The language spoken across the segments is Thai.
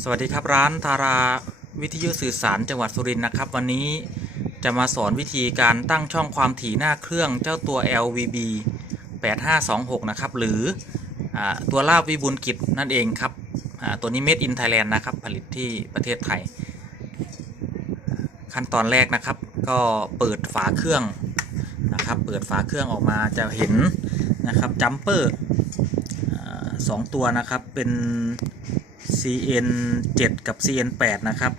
สวัสดีครับร้านทาราวิทยุสื่อสารจังหวัดสุรินทร์นะครับ วันนี้จะมาสอนวิธีการตั้งช่องความถี่หน้าเครื่องเจ้าตัว LVB 8526 นะครับ หรืออตัวลาบวิบูลกิจนั่นเองครับตัวนี้ Made in Thailand นะครับ ผลิตที่ประเทศไทย ขั้นตอนแรกนะครับ ก็เปิดฝาเครื่องนะครับ เปิดฝาเครื่องออกมาจะเห็นนะครับจัมเปอร์ สองตัวนะครับเป็น CN 7 กับ CN 8นะครับ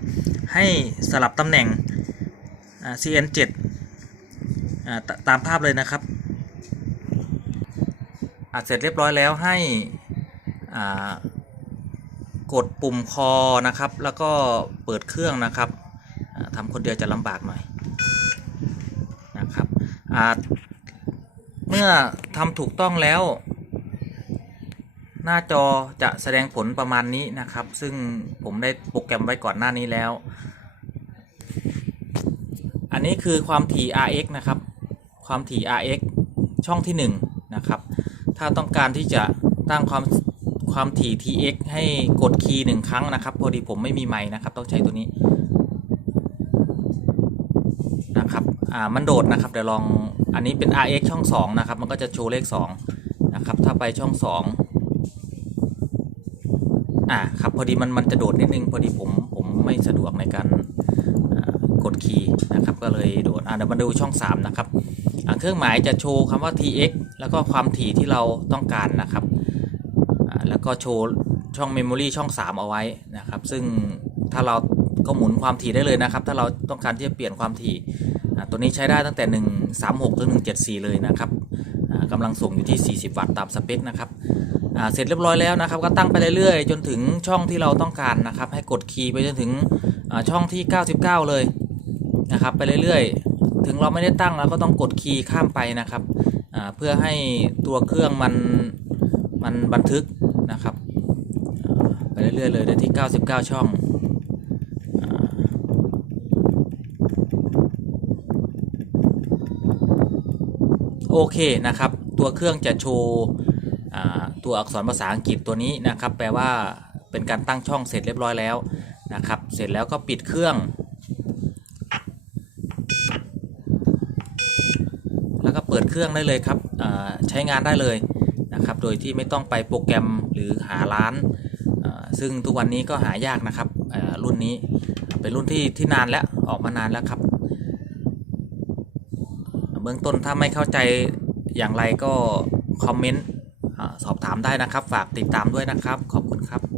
ให้สลับตำแหน่ง CN 7ตตามภาพเลยนะครับอ่าเสร็จเรียบร้อยแล้วให้กดปุ่มคอนะครับ แล้วก็เปิดเครื่องนะครับทำคนเดียวจะลำบากหน่อยนะครับเมื่อทำถูกต้องแล้ว หน้าจอจะแสดงผลประมาณนี้นะครับ ซึ่งผมได้โปรแกรมไว้ก่อนหน้านี้แล้ว อันนี้คือความถี่ RX นะครับ ความถี่ RX ช่องที่1นะครับ ถ้าต้องการที่จะตั้งความความถี่ TX ให้กดคีย์หนึ่งครั้งนะครับ พอดีผมไม่มีไม้นะครับ ต้องใช้ตัวนี้นะครับอ่ามันโดดนะครับเดี๋ยวลองอันนี้เป็น RX ช่อง 2 นะครับ มันก็จะโชว์เลข 2 นะครับ ถ้าไปช่อง 2 อ่าครับพอดีมันมันจะโดดนิดนึงพอดีผมผมไม่สะดวกในการกดคีย์นะครับก็เลยโดดอ่าเดี๋ยวมาดูช่อง 3 นะครับเครื่องหมายจะโชว์คำว่า tx แล้วก็ความถี่ที่เราต้องการนะครับแล้วก็โชว์ช่อง memory ช่อง 3 เอาไว้นะครับ ซึ่งถ้าเราก็หมุนความถี่ได้เลยนะครับ ถ้าเราต้องการที่จะเปลี่ยนความถี่ตัวนี้ใช้ได้ตั้งแต่ 136ถึง174 เลยนะครับกำลังส่งอยู่ที่ 40 วัตต์ตามสเปคนะครับ เสร็จเรียบร้อยแล้วนะครับ ก็ตั้งไปเรื่อยๆ จนถึงช่องที่เราต้องการนะครับ ให้กดคีย์ไปจนถึงอ่าช่องที่ 99 เลยนะครับไปเรื่อยๆ ถึงเราไม่ได้ตั้งเราก็ต้องกดคีย์ข้ามไปนะครับอ่าเพื่อให้ตัวเครื่องมันมันบันทึกนะครับไปเรื่อยๆเลยได้ที่ 99 ช่องโอเคนะครับ ตัวเครื่องจะโชว์ ตัวอักษรภาษาอังกฤษตัวนี้นะครับ แปลว่าเป็นการตั้งช่องเสร็จเรียบร้อยแล้วนะครับ เสร็จแล้วก็ปิดเครื่อง แล้วก็เปิดเครื่องได้เลยครับใช้งานได้เลยนะครับ โดยที่ไม่ต้องไปโปรแกรมหรือหาร้าน ซึ่งทุกวันนี้ก็หายากนะครับรุ่นนี้เป็นรุ่นที่ที่นานแล้วออกมานานแล้วครับ เบื้องต้นถ้าไม่เข้าใจอย่างไรก็คอมเมนต์ สอบถามได้นะครับ ฝากติดตามด้วยนะครับ ขอบคุณครับ